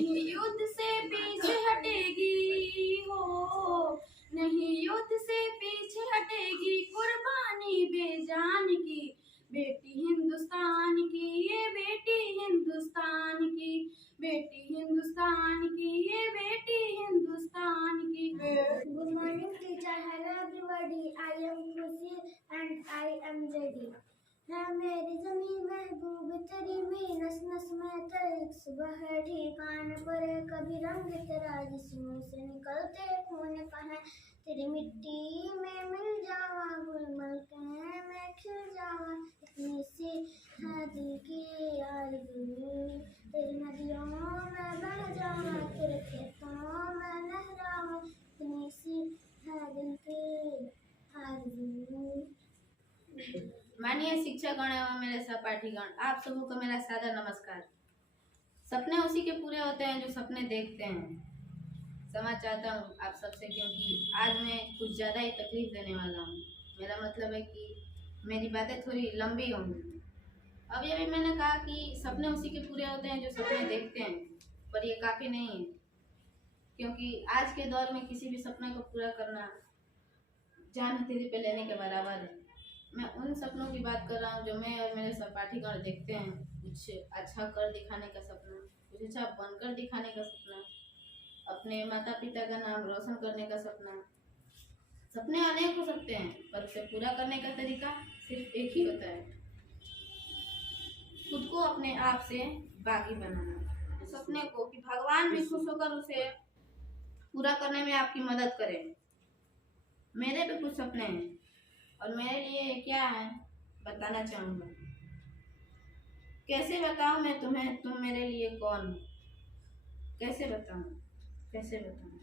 नहीं युद्ध से पीछे हटेगी हो, नहीं युद्ध से पीछे हटेगी, कुर्बानी बेजान की बेटी हिंदुस्तान की, ये बेटी हिंदुस्तान की, बेटी हिंदुस्तान की, ये बेटी हिंदुस्तान की। Good morning, teacher. Hello, everybody. I am Khushi and I am ready. है मेरी ज़मीं महबूब तेरी में, नस नस में तेरे एक सुबह है ठिकान पर, कभी रंग तेरा जिस्मों से निकलते खून का है, तेरी मिट्टी में मिल जावा गुल मलके मैं खिल जावा, इतनी सी है दिल की आरज़ू, तेरी नदियों में बह जावा, तेरे खेतों में लहरावा, इतनी सी है दिल की आरज़ू। माननीय शिक्षकगण एवं मेरे सहपाठीगण, आप सबों को मेरा सादर नमस्कार। सपने उसी के पूरे होते हैं जो सपने देखते हैं। क्षमा चाहता हूँ आप सबसे, क्योंकि आज मैं कुछ ज़्यादा ही तकलीफ देने वाला हूँ। मेरा मतलब है कि मेरी बातें थोड़ी लंबी होंगी। अभी अभी मैंने कहा कि सपने उसी के पूरे होते हैं जो सपने देखते हैं, पर ये काफ़ी नहीं है, क्योंकि आज के दौर में किसी भी सपने को पूरा करना जान हथेली पे लेने के बराबर है। मैं उन सपनों की बात कर रहा हूँ जो मैं और मेरे सहपाठीगण देखते हैं। कुछ अच्छा कर दिखाने का सपना, कुछ अच्छा बनकर दिखाने का सपना, अपने माता पिता का नाम रोशन करने का सपना। सपने अनेक हो सकते हैं, पर उसे पूरा करने का तरीका सिर्फ एक ही होता है, खुद को अपने आप से बागी बनाना। सपने को कि भगवान भी खुश होकर उसे पूरा करने में आपकी मदद करे। मेरे भी कुछ सपने हैं और मेरे लिए क्या है बताना चाहूँगा। कैसे बताऊँ मैं तुम्हें, तुम मेरे लिए कौन हो? कैसे बताऊँ, कैसे बताऊँ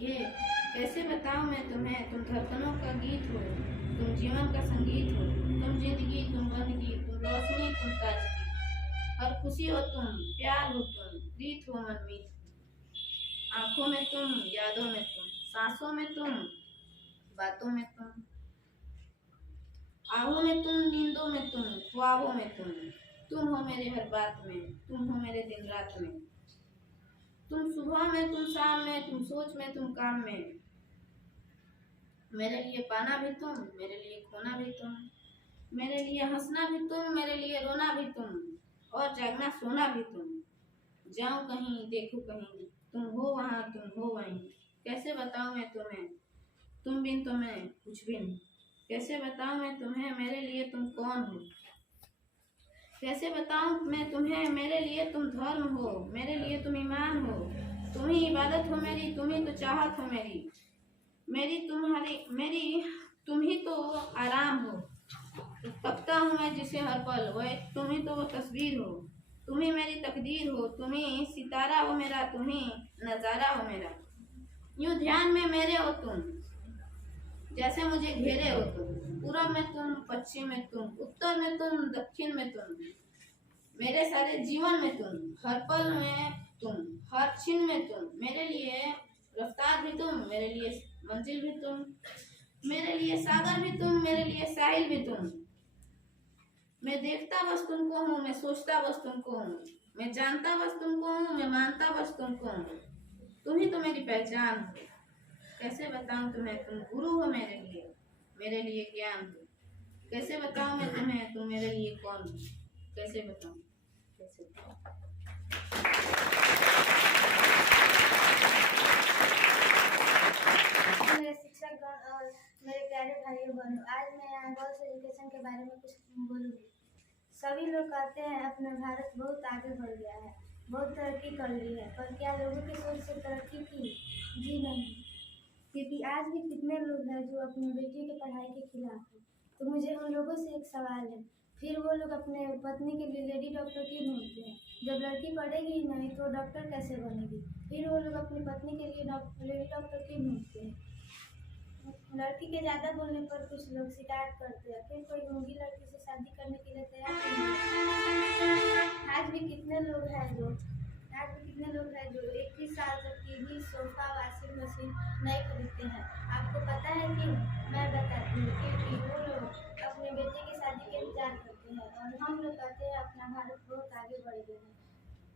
ये, कैसे बताऊँ मैं तुम्हें, तुम धड़कनों का गीत हो, तुम जीवन का संगीत हो, तुम जिंदगी, तुम बंदगी, तुम रोशनी, तुम ताजगी, हर खुशी हो तुम, प्यार हो तुम, प्रीत हो मनमीत, आंखों में तुम, यादों में तुम, सांसों में तुम, बातों में तुम, आहों में तुम, नींदों में तुम, ख्वाबों में तुम हो मेरे हर बात में, तुम हो मेरे दिन रात में, तुम सुबह में, तुम शाम में, तुम सोच में, तुम काम में, मेरे लिए पाना भी तुम, मेरे लिए खोना भी तुम, मेरे लिए हंसना भी तुम, मेरे लिए रोना भी तुम, और जागना सोना भी तुम। जाऊं कहीं देखूं कहीं, तुम हो वहाँ, तुम हो वहीं। कैसे बताऊं मैं तुम्हें, तुम बिन तो मैं कुछ भी नहीं। कैसे बताऊं मैं तुम्हें, मेरे लिए तुम कौन हो? कैसे बताऊं मैं तुम्हें, मेरे लिए तुम धर्म हो, मेरे लिए तुम ईमान हो, तुम ही इबादत हो मेरी, तुम ही तो चाहत हो मेरी, मेरी तुम ही तो आराम हो। तकता हूँ मैं जिसे हर पल, वह तुम ही तो वो तस्वीर हो, तुम ही मेरी तकदीर हो, तुम ही सितारा हो मेरा, तुम ही नजारा हो मेरा। यूं ध्यान में मेरे हो तुम, जैसे मुझे घेरे हो तुम, पूरब में तुम, पश्चिम में तुम, उत्तर में तुम, दक्षिण में तुम, मेरे सारे जीवन में तुम, हर पल में तुम, हर क्षण में तुम, मेरे लिए रफ्तार भी तुम, मेरे लिए मंजिल भी तुम, मेरे लिए सागर भी तुम, मेरे लिए साहिल भी तुम। मैं देखता बस तुमको हूँ, मैं सोचता बस तुमको हूँ, मैं जानता बस तुमको हूँ, मैं मानता बस तुमको हूँ, तुम ही तो मेरी पहचान हो। कैसे बताऊं तुम्हें, तुम गुरु हो मेरे लिए ज्ञान हो। कैसे बताऊं मैं तुम्हें, तुम मेरे लिए कौन हो? कैसे बताऊं, कैसे बताऊं? मेरे शिक्षकगण और मेरे प्यारे भाइयों बहनों, आज मैं यहाँ गर्ल्स एजुकेशन के बारे में कुछ बोलूँगी। सभी लोग कहते हैं अपना भारत बहुत आगे बढ़ गया है, बहुत तरक्की कर ली है, पर क्या लोगों की सोच से तरक्की की? जी नहीं, क्योंकि आज भी कितने लोग हैं जो अपनी बेटी की पढ़ाई के खिलाफ हैं। तो मुझे उन लोगों से एक सवाल है, फिर वो लोग अपने पत्नी के लिए लेडी डॉक्टर क्यों ढूंढते हैं? जब लड़की पढ़ेगी ही नहीं तो डॉक्टर कैसे बनेगी? फिर वो लोग अपनी पत्नी के लिए लेडी डॉक्टर क्यों ढूंढते हैं? लड़की के ज़्यादा बोलने पर कुछ लोग शिकायत करते हैं, फिर कोई गूंगी लड़की से शादी करने के लिए तैयार नहीं है। आज भी कितने लोग हैं जो 21 साल तक टीवी, सोफा, वॉशिंग मशीन नहीं खरीदते हैं। आपको पता है कि मैं बताती हूँ, क्योंकि वो लोग अपने बेटे की शादी के इंतजार करते हैं और हम लोग कहते हैं अपना भारत बहुत आगे बढ़ गया है।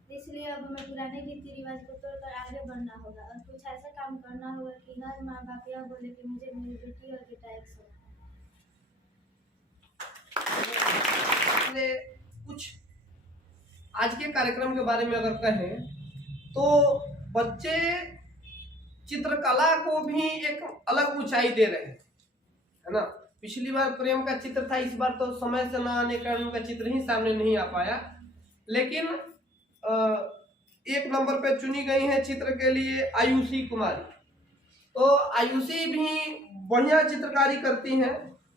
इसलिए अब हमें पुराने रीति रिवाज को तोड़कर आगे बढ़ना होगा और कुछ ऐसा काम करना होगा कि हर माँ बाप यह बोले कि मुझे मेरी बेटी और बेटा एक समान है। कुछ आज के कार्यक्रम के बारे में अगर कहें तो बच्चे चित्रकला को भी एक अलग ऊंचाई दे रहे हैं, है ना। पिछली बार प्रेम का चित्र था, इस बार तो समय से न आने के कारण उनका चित्र ही सामने नहीं आ पाया, लेकिन एक नंबर पे चुनी गई है चित्र के लिए आयुषी कुमारी। तो आयुषी भी बढ़िया चित्रकारी करती हैं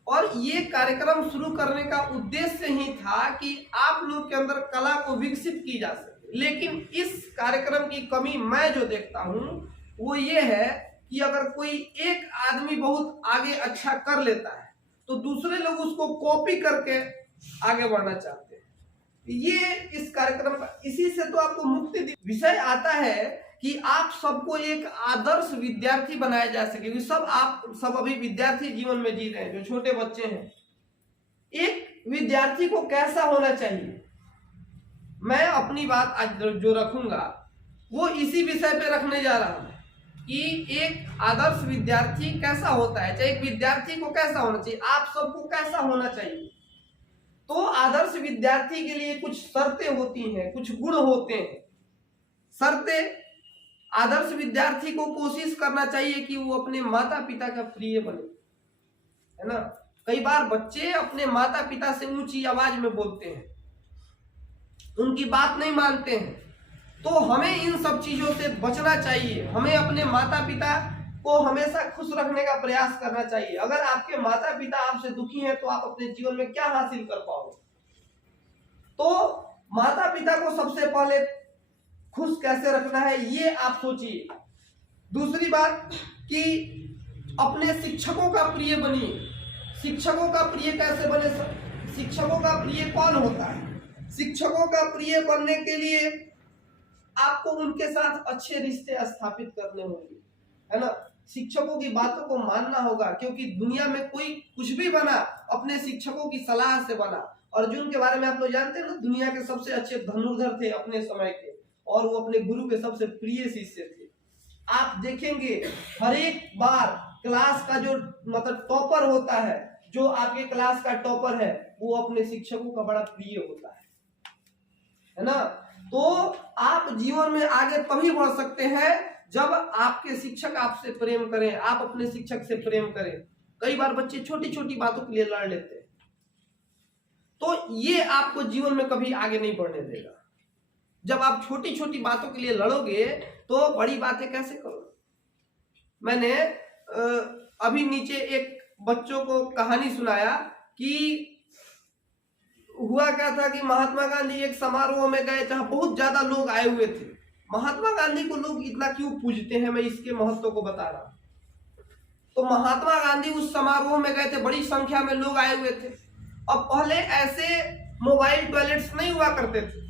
और ये कार्यक्रम शुरू करने का उद्देश्य ही था कि आप लोग के अंदर कला को विकसित की जा सके। लेकिन इस कार्यक्रम की कमी मैं जो देखता हूँ वो ये है कि अगर कोई एक आदमी बहुत आगे अच्छा कर लेता है तो दूसरे लोग उसको कॉपी करके आगे बढ़ना चाहते हैं। ये इस कार्यक्रम का, इसी से तो आपको मुक्ति विषय आता है कि आप सबको एक आदर्श विद्यार्थी बनाया जा सके। सब आप सब अभी विद्यार्थी जीवन में जी रहे हैं, जो छोटे बच्चे हैं। एक विद्यार्थी को कैसा होना चाहिए, मैं अपनी बात आज जो रखूंगा वो इसी विषय पे रखने जा रहा हूं कि एक आदर्श विद्यार्थी कैसा होता है, चाहे एक विद्यार्थी को कैसा होना चाहिए, आप सबको कैसा होना चाहिए। तो आदर्श विद्यार्थी के लिए कुछ शर्तें होती हैं, कुछ गुण होते हैं। शर्तें, आदर्श विद्यार्थी को कोशिश करना चाहिए कि वो अपने माता पिता का प्रिय बने, है ना। कई बार बच्चे अपने माता पिता से ऊंची आवाज में बोलते हैं, उनकी बात नहीं मानते हैं। तो हमें इन सब चीजों से बचना चाहिए। हमें अपने माता पिता को हमेशा खुश रखने का प्रयास करना चाहिए। अगर आपके माता पिता आपसे दुखी हैं तो आप अपने जीवन में क्या हासिल कर पाओगे। तो माता पिता को सबसे पहले खुश कैसे रखना है ये आप सोचिए। दूसरी बात कि अपने शिक्षकों का प्रिय बनिए। शिक्षकों का प्रिय कैसे बने, शिक्षकों का प्रिय कौन होता है। शिक्षकों का प्रिय बनने के लिए आपको उनके साथ अच्छे रिश्ते स्थापित करने होंगे, है ना। शिक्षकों की बातों को मानना होगा, क्योंकि दुनिया में कोई कुछ भी बना अपने शिक्षकों की सलाह से बना। अर्जुन के बारे में आप लोग जानते हैं ना, दुनिया के सबसे अच्छे धनुर्धर थे अपने समय के, और वो अपने गुरु के सबसे प्रिय शिष्य थे। आप देखेंगे हर एक बार क्लास का जो मतलब टॉपर होता है, जो आपके क्लास का टॉपर है, वो अपने शिक्षकों का बड़ा प्रिय होता है ना। तो आप जीवन में आगे तभी बढ़ सकते हैं जब आपके शिक्षक आपसे प्रेम करें, आप अपने शिक्षक से प्रेम करें। कई बार बच्चे छोटी छोटी बातों के लिए लड़ लेते हैं, तो ये आपको जीवन में कभी आगे नहीं बढ़ने देगा। जब आप छोटी छोटी बातों के लिए लड़ोगे तो बड़ी बातें कैसे करोगे। मैंने अभी नीचे एक बच्चों को कहानी सुनाया कि हुआ क्या था कि महात्मा गांधी एक समारोह में गए जहां बहुत ज्यादा लोग आए हुए थे। महात्मा गांधी को लोग इतना क्यों पूजते हैं, मैं इसके महत्व को बता रहा हूं। तो महात्मा गांधी उस समारोह में गए थे, बड़ी संख्या में लोग आए हुए थे। अब पहले ऐसे मोबाइल टॉयलेट्स नहीं हुआ करते थे।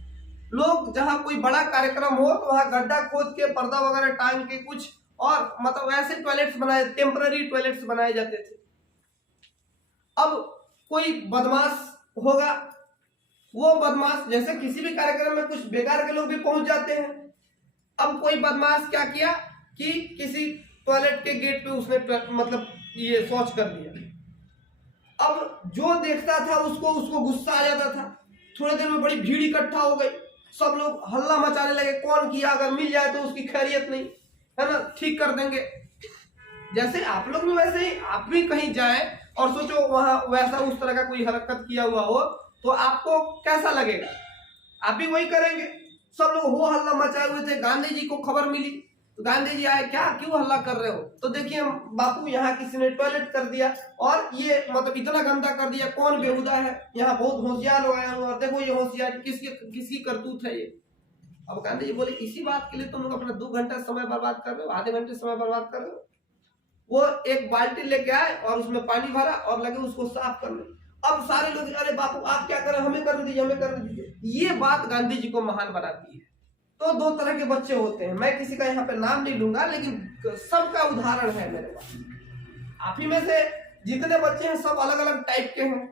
लोग जहां कोई बड़ा कार्यक्रम हो तो वहां गड्ढा खोद के पर्दा वगैरह टांग के कुछ और मतलब ऐसे टॉयलेट्स बनाए, टेम्पररी टॉयलेट्स बनाए जाते थे। अब कोई बदमाश होगा, वो बदमाश, जैसे किसी भी कार्यक्रम में कुछ बेकार के लोग भी पहुंच जाते हैं। अब कोई बदमाश क्या किया कि किसी टॉयलेट के गेट पे उसने मतलब ये शौच कर दिया। अब जो देखता था उसको गुस्सा आ जाता था। थोड़े देर में बड़ी भीड़ इकट्ठा हो गई, सब लोग हल्ला मचाने लगे, कौन किया, अगर मिल जाए तो उसकी खैरियत नहीं, है ना, ठीक कर देंगे। जैसे आप लोग भी वैसे ही आप भी कहीं जाए और सोचो वहां वैसा उस तरह का कोई हरकत किया हुआ हो तो आपको कैसा लगेगा, आप भी वही करेंगे। सब लोग हो हल्ला मचाए हुए थे। गांधी जी को खबर मिली तो गांधी जी आए, क्या क्यों हल्ला कर रहे हो। तो देखिए बापू यहाँ किसी ने टॉयलेट कर दिया और ये मतलब इतना गंदा कर दिया, कौन बेहुदा है, यहाँ बहुत होशियार लोग आए हुए, देखो ये होशियार किसकी करतूत है ये। अब गांधी जी बोले इसी बात के लिए तुम लोग अपना 2 घंटा समय बर्बाद कर रहे हो, आधे घंटे समय बर्बाद कर रहे हो। वो एक बाल्टी लेके आए और उसमें पानी भरा और लगे उसको साफ करने। अब सारे लोग, अरे बापू आप क्या कर रहे हैं, हमें करने दीजिए, हमें करने दीजिए। ये बात गांधी जी को महान बनाती है। तो 2 तरह के बच्चे होते हैं, मैं किसी का यहाँ पे नाम नहीं लूंगा, लेकिन सबका उदाहरण है मेरे पास। आप ही में से जितने बच्चे हैं सब अलग अलग टाइप के हैं।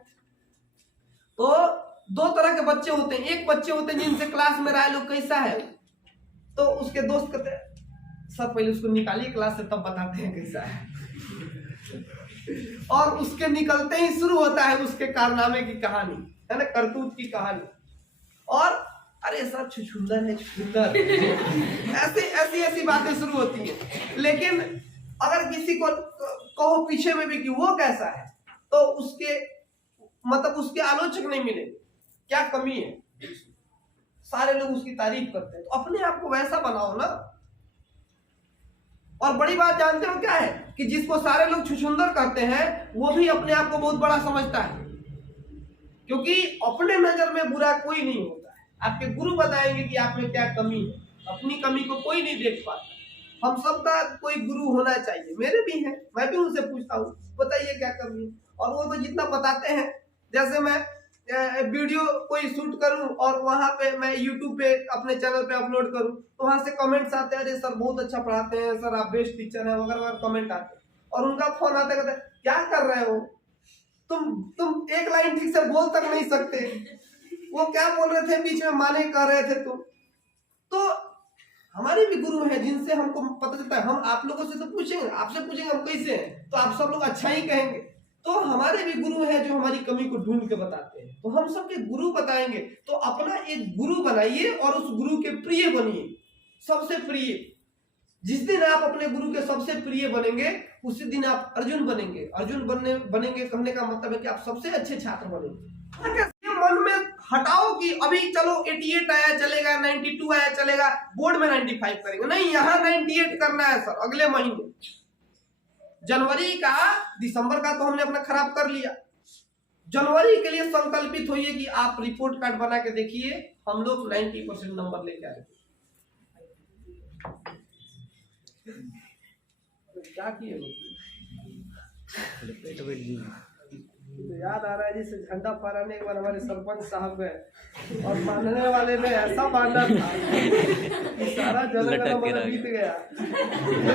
तो दो तरह के बच्चे होते हैं। एक बच्चे होते हैं जिनसे क्लास में राय लो कैसा है, तो उसके दोस्त कहते हैं सर पहले उसको निकालिए क्लास से तब बताते हैं कैसा है। और उसके निकलते ही शुरू होता है उसके कारनामे की कहानी, है ना, करतूत की कहानी। और अरे सर छुछुंदर है छुछुंदर, ऐसी ऐसी बातें शुरू होती हैं। लेकिन अगर किसी को कहो पीछे में भी कि वो कैसा है, तो उसके मतलब उसके आलोचक नहीं मिलेंगे, क्या कमी है, सारे लोग उसकी तारीफ करते हैं। तो अपने आप को वैसा बनाओ ना। और बड़ी बात जानते हो क्या है कि जिसको सारे लोग छुछुंदर करते हैं वो भी अपने आप को बहुत बड़ा समझता है, क्योंकि अपने नजर में बुरा कोई नहीं होता है। आपके गुरु बताएंगे कि आप में क्या कमी है, अपनी कमी को कोई नहीं देख पाता। हम सबका कोई गुरु होना चाहिए, मेरे भी हैं, मैं भी उनसे पूछता हूँ बताइए क्या कमी है, और वो तो जितना बताते हैं। जैसे मैं वीडियो कोई शूट करूं और वहां पे मैं YouTube पे अपने चैनल पे अपलोड करूं, तो वहां से कमेंट्स आते हैं, अरे सर बहुत अच्छा पढ़ाते हैं, सर आप बेस्ट टीचर हैं वगैरह वगैरह कमेंट आते हैं। और उनका फोन आता है, कहते हैं क्या कर रहे हो तुम एक लाइन ठीक से बोल तक नहीं सकते, वो क्या बोल रहे थे बीच में माने कह रहे थे तुम। तो हमारे भी गुरु हैं जिनसे हमको पता चलता है। हम आप लोगों से तो पूछेंगे, आपसे पूछेंगे हम कैसे हैं, तो आप सब लोग अच्छा ही कहेंगे। तो हमारे भी गुरु हैं जो हमारी कमी को ढूंढ के बताते हैं, तो हम सबके गुरु बताएंगे। तो अपना एक गुरु बनाइए और उस गुरु के प्रिय बनिए, सबसे प्रिय। जिस दिन आप अपने गुरु के सबसे प्रिय बनेंगे उसी दिन आप अर्जुन बनेंगे। अर्जुन बनेंगे कहने का मतलब है कि आप सबसे अच्छे छात्र बनेंगे। मन में हटाओ कि अभी चलो 88 आया चलेगा, 92 आया चलेगा, बोर्ड में 95 करेंगे, नहीं, यहाँ 98 करना है सर अगले महीने। जनवरी का दिसंबर का तो हमने अपना खराब कर लिया, जनवरी के लिए संकल्पित होइए कि आप रिपोर्ट कार्ड बना के देखिए, हम लोग 90% नंबर लेके आए। क्या किए तो याद आ रहा है जैसे झंडा फहराने के बाद हमारे सरपंच साहब गए और बांधने वाले ने ऐसा बांधा था कि सारा जनगण मन बीत गया,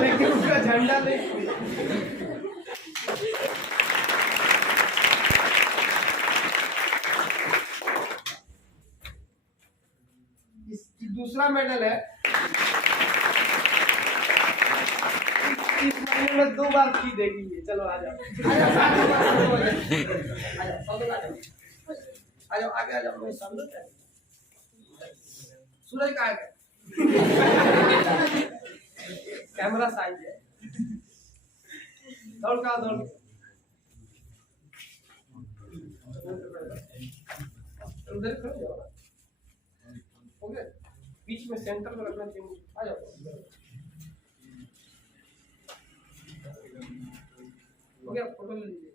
लेकिन उसका झंडा नहीं। दूसरा मेडल है, इस महीने में 2 बार की देगी ये। चलो आ जाओ आगे आ जाओ। सूरज का कैमरा साइज है, दौड़ का दौड़ उधर खड़े जाओ, हो गया, बीच में सेंटर में रखना चाहिए। आ जाओ, हो गया, फोटो ले लीजिए।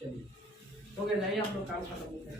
चलिए हो गया, जाइए आप लोग काम खत्म हो गया।